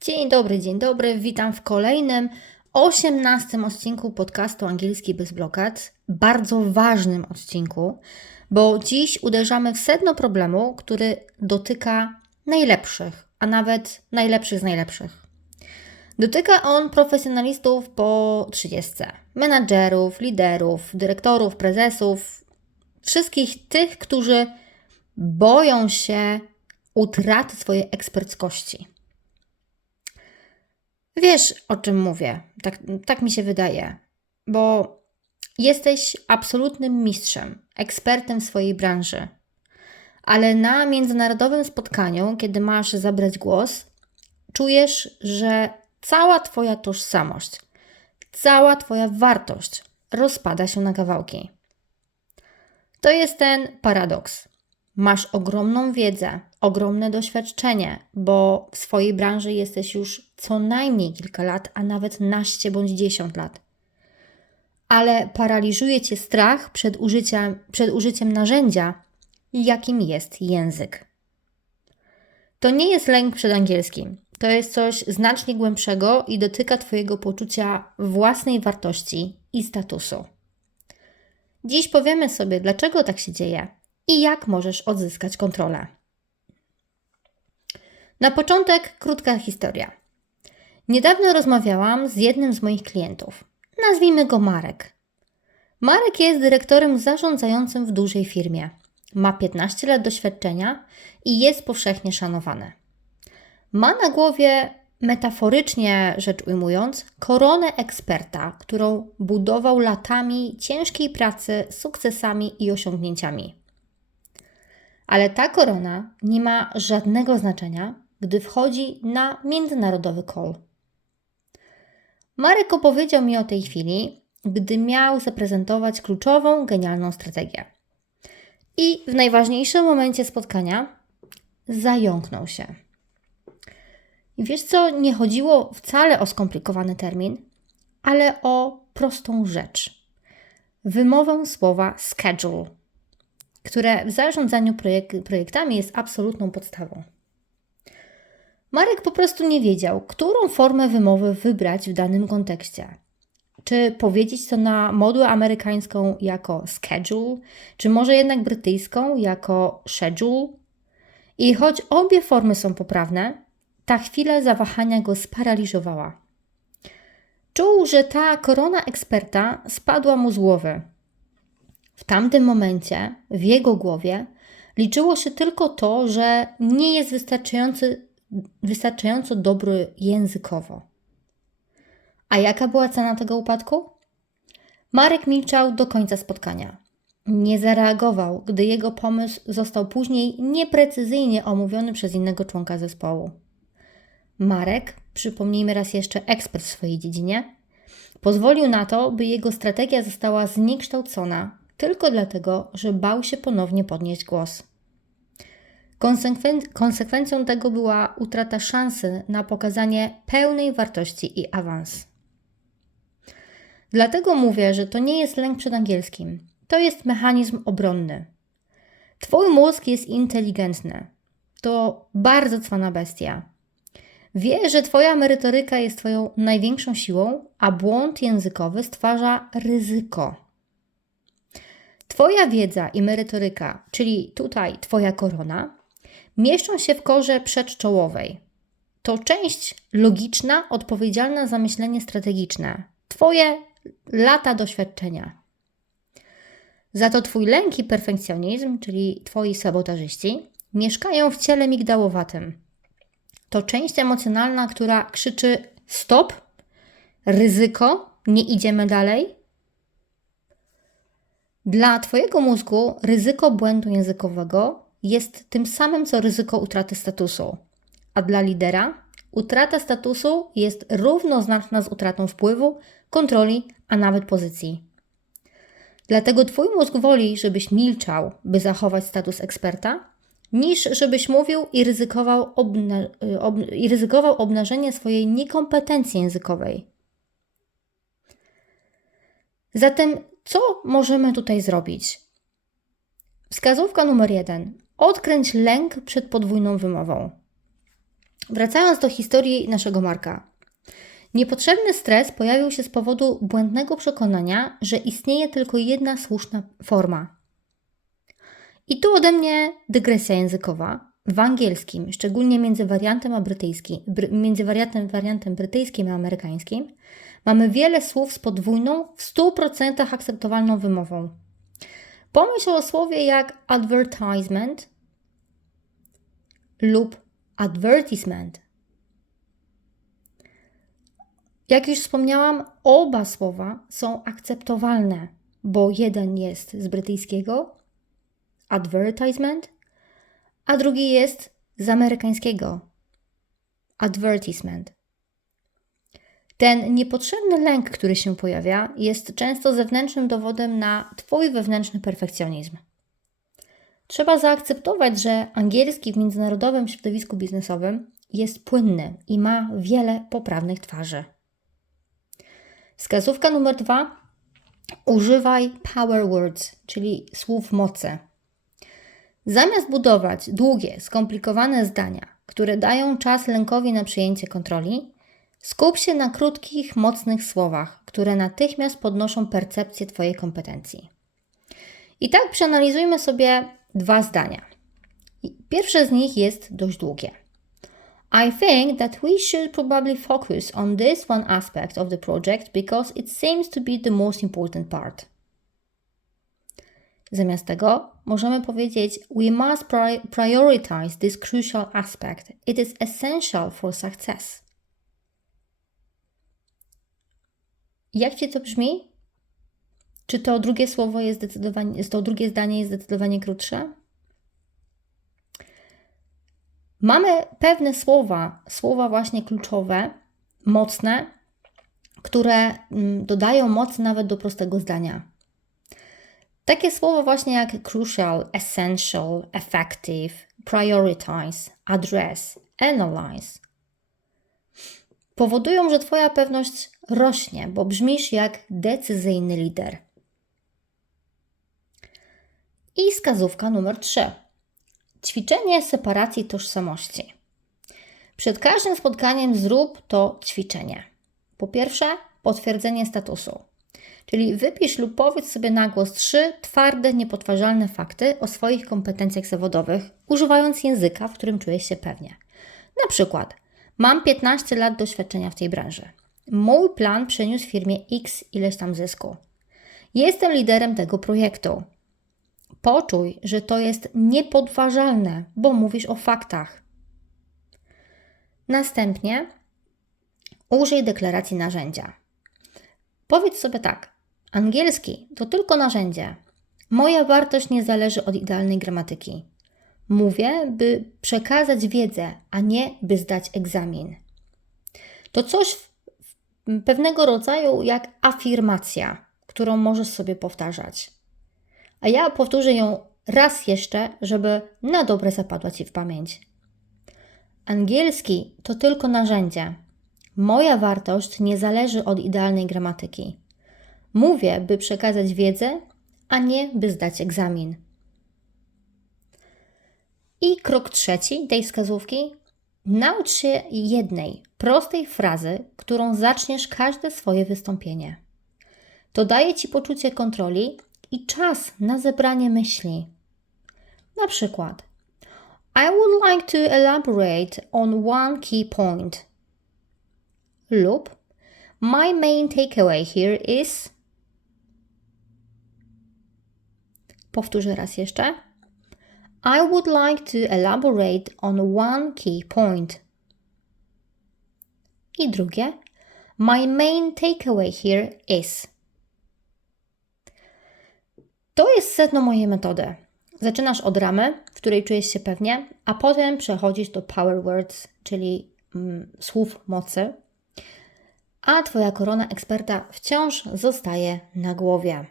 Dzień dobry, dzień dobry. Witam w kolejnym, osiemnastym odcinku podcastu Angielski bez blokad. Bardzo ważnym odcinku, bo dziś uderzamy w sedno problemu, który dotyka najlepszych, a nawet najlepszych z najlepszych. Dotyka on profesjonalistów po 30, menadżerów, liderów, dyrektorów, prezesów, wszystkich tych, którzy boją się utraty swojej eksperckości. Wiesz, o czym mówię. Tak, tak mi się wydaje, bo jesteś absolutnym mistrzem, ekspertem w swojej branży. Ale na międzynarodowym spotkaniu, kiedy masz zabrać głos, czujesz, że cała Twoja tożsamość, cała Twoja wartość rozpada się na kawałki. To jest ten paradoks. Masz ogromną wiedzę, ogromne doświadczenie, bo w swojej branży jesteś już co najmniej kilka lat, a nawet naście bądź dziesiąt lat. Ale paraliżuje cię strach przed użyciem, przed użyciem narzędzia, jakim jest język. To nie jest lęk przed angielskim. To jest coś znacznie głębszego i dotyka Twojego poczucia własnej wartości i statusu. Dziś powiemy sobie, dlaczego tak się dzieje i jak możesz odzyskać kontrolę. Na początek krótka historia. Niedawno rozmawiałam z jednym z moich klientów. Nazwijmy go Marek. Marek jest dyrektorem zarządzającym w dużej firmie. Ma 15 lat doświadczenia i jest powszechnie szanowany. Ma na głowie, metaforycznie rzecz ujmując, koronę eksperta, którą budował latami ciężkiej pracy, sukcesami i osiągnięciami. Ale ta korona nie ma żadnego znaczenia, gdy wchodzi na międzynarodowy call. Marek opowiedział mi o tej chwili, gdy miał zaprezentować kluczową, genialną strategię. I w najważniejszym momencie spotkania zająknął się. I wiesz co, nie chodziło wcale o skomplikowany termin, ale o prostą rzecz. Wymowę słowa schedule, które w zarządzaniu projek projektami jest absolutną podstawą. Marek po prostu nie wiedział, którą formę wymowy wybrać w danym kontekście. Czy powiedzieć to na modłę amerykańską jako schedule, czy może jednak brytyjską jako schedule? I choć obie formy są poprawne, ta chwila zawahania go sparaliżowała. Czuł, że ta korona eksperta spadła mu z głowy. W tamtym momencie, w jego głowie, liczyło się tylko to, że nie jest wystarczający wystarczająco dobry językowo. A jaka była cena tego upadku? Marek milczał do końca spotkania. Nie zareagował, gdy jego pomysł został później nieprecyzyjnie omówiony przez innego członka zespołu. Marek, przypomnijmy raz jeszcze ekspert w swojej dziedzinie, pozwolił na to, by jego strategia została zniekształcona tylko dlatego, że bał się ponownie podnieść głos. Konsekwen konsekwencją tego była utrata szansy na pokazanie pełnej wartości i awans. Dlatego mówię, że to nie jest lęk przed angielskim. To jest mechanizm obronny. Twój mózg jest inteligentny. To bardzo cwana bestia. Wie, że Twoja merytoryka jest Twoją największą siłą, a błąd językowy stwarza ryzyko. Twoja wiedza i merytoryka, czyli tutaj Twoja korona, mieszczą się w korze przedczołowej. To część logiczna, odpowiedzialna za myślenie strategiczne. Twoje lata doświadczenia. Za to Twój lęk i perfekcjonizm, czyli Twoi sabotażyści, mieszkają w ciele migdałowatym. To część emocjonalna, która krzyczy stop, ryzyko, nie idziemy dalej. Dla Twojego mózgu ryzyko błędu językowego jest tym samym co ryzyko utraty statusu. A dla lidera utrata statusu jest równoznaczna z utratą wpływu, kontroli, a nawet pozycji. Dlatego Twój mózg woli, żebyś milczał, by zachować status eksperta, niż żebyś mówił i ryzykował, obna ob i ryzykował obnażenie swojej niekompetencji językowej. Zatem, co możemy tutaj zrobić? Wskazówka numer jeden. Odkręć lęk przed podwójną wymową. Wracając do historii naszego Marka. Niepotrzebny stres pojawił się z powodu błędnego przekonania, że istnieje tylko jedna słuszna forma. I tu ode mnie dygresja językowa. W angielskim, szczególnie między wariantem a brytyjskim, bry, między wariantem, wariantem brytyjskim a amerykańskim, mamy wiele słów z podwójną, w 100% akceptowalną wymową. Pomyśl o słowie jak advertisement lub advertisement. Jak już wspomniałam, oba słowa są akceptowalne, bo jeden jest z brytyjskiego advertisement, a drugi jest z amerykańskiego advertisement. Ten niepotrzebny lęk, który się pojawia, jest często zewnętrznym dowodem na Twój wewnętrzny perfekcjonizm. Trzeba zaakceptować, że angielski w międzynarodowym środowisku biznesowym jest płynny i ma wiele poprawnych twarzy. Wskazówka numer dwa. Używaj power words, czyli słów mocy. Zamiast budować długie, skomplikowane zdania, które dają czas lękowi na przejęcie kontroli, skup się na krótkich, mocnych słowach, które natychmiast podnoszą percepcję Twojej kompetencji. I tak przeanalizujmy sobie dwa zdania. Pierwsze z nich jest dość długie. I think that we should probably focus on this one aspect of the project because it seems to be the most important part. Zamiast tego możemy powiedzieć We must prioritize this crucial aspect. It is essential for success. Jak Ci to brzmi? Czy to drugie słowo jest zdecydowanie, to drugie zdanie jest zdecydowanie krótsze? Mamy pewne słowa, słowa właśnie kluczowe, mocne, które mm, dodają moc nawet do prostego zdania. Takie słowa właśnie jak crucial, essential, effective, prioritize, address, analyze powodują, że Twoja pewność rośnie, bo brzmisz jak decyzyjny lider. I wskazówka numer 3. Ćwiczenie separacji tożsamości. Przed każdym spotkaniem zrób to ćwiczenie. Po pierwsze, potwierdzenie statusu. Czyli wypisz lub powiedz sobie na głos trzy twarde, niepodważalne fakty o swoich kompetencjach zawodowych, używając języka, w którym czujesz się pewnie. Na przykład, mam 15 lat doświadczenia w tej branży. Mój plan przyniósł firmie X ileś tam zysku. Jestem liderem tego projektu. Poczuj, że to jest niepodważalne, bo mówisz o faktach. Następnie użyj deklaracji narzędzia. Powiedz sobie tak: angielski to tylko narzędzie. Moja wartość nie zależy od idealnej gramatyki. Mówię, by przekazać wiedzę, a nie by zdać egzamin. To coś pewnego rodzaju jak afirmacja, którą możesz sobie powtarzać a ja powtórzę ją raz jeszcze, żeby na dobre zapadła Ci w pamięć. Angielski to tylko narzędzie. Moja wartość nie zależy od idealnej gramatyki. Mówię, by przekazać wiedzę, a nie by zdać egzamin. I krok trzeci tej wskazówki. Naucz się jednej, prostej frazy, którą zaczniesz każde swoje wystąpienie. To daje Ci poczucie kontroli i czas na zebranie myśli. Na przykład, I would like to elaborate on one key point. Lub My main takeaway here is. Powtórzę raz jeszcze. I would like to elaborate on one key point. I drugie. My main takeaway here is. To jest sedno mojej metody. Zaczynasz od ramy, w której czujesz się pewnie, a potem przechodzisz do power words, czyli mm, słów mocy, a Twoja korona eksperta wciąż zostaje na głowie.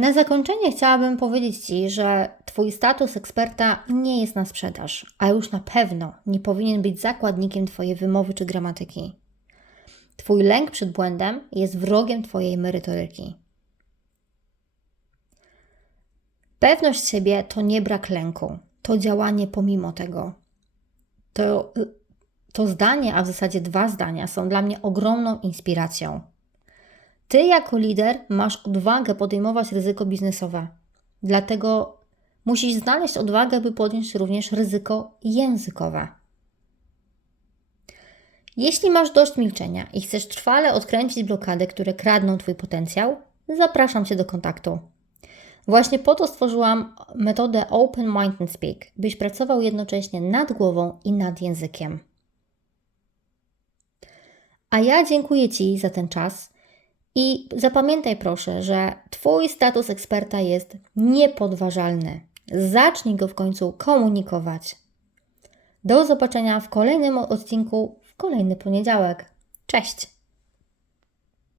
Na zakończenie chciałabym powiedzieć Ci, że Twój status eksperta nie jest na sprzedaż, a już na pewno nie powinien być zakładnikiem Twojej wymowy czy gramatyki. Twój lęk przed błędem jest wrogiem Twojej merytoryki. Pewność siebie to nie brak lęku, to działanie pomimo tego. To, to zdanie, a w zasadzie dwa zdania, są dla mnie ogromną inspiracją. Ty, jako lider, masz odwagę podejmować ryzyko biznesowe. Dlatego musisz znaleźć odwagę, by podjąć również ryzyko językowe. Jeśli masz dość milczenia i chcesz trwale odkręcić blokady, które kradną Twój potencjał, zapraszam Cię do kontaktu. Właśnie po to stworzyłam metodę Open Mind and Speak, byś pracował jednocześnie nad głową i nad językiem. A ja dziękuję Ci za ten czas i zapamiętaj proszę, że Twój status eksperta jest niepodważalny. Zacznij go w końcu komunikować. Do zobaczenia w kolejnym odcinku w kolejny poniedziałek. Cześć!